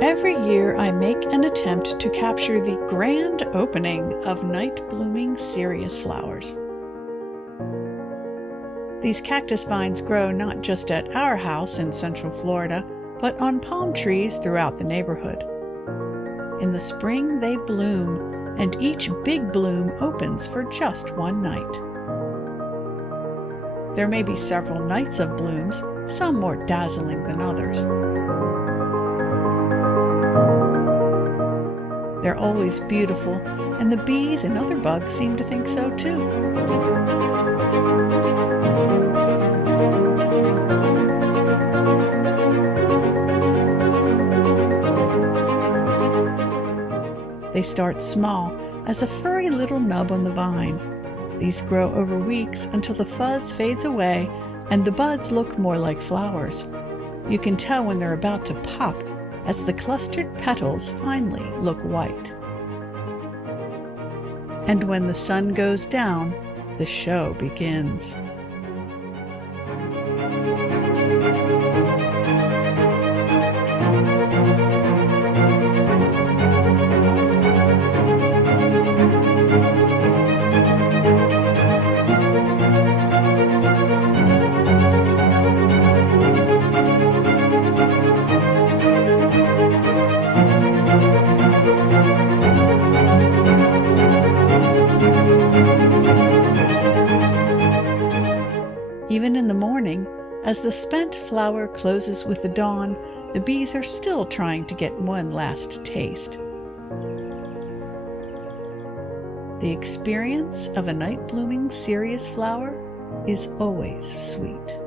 Every year I make an attempt to capture the grand opening of night-blooming Cereus flowers. These cactus vines grow not just at our house in Central Florida, but on palm trees throughout the neighborhood. In the spring they bloom, and each big bloom opens for just one night. There may be several nights of blooms, some more dazzling than others. They're always beautiful, and the bees and other bugs seem to think so too. They start small, as a furry little nub on the vine. These grow over weeks until the fuzz fades away and the buds look more like flowers. You can tell when they're about to pop, as the clustered petals finally look white. And when the sun goes down, the show begins. Even in the morning, as the spent flower closes with the dawn, the bees are still trying to get one last taste. The experience of a night-blooming Cereus flower is always sweet.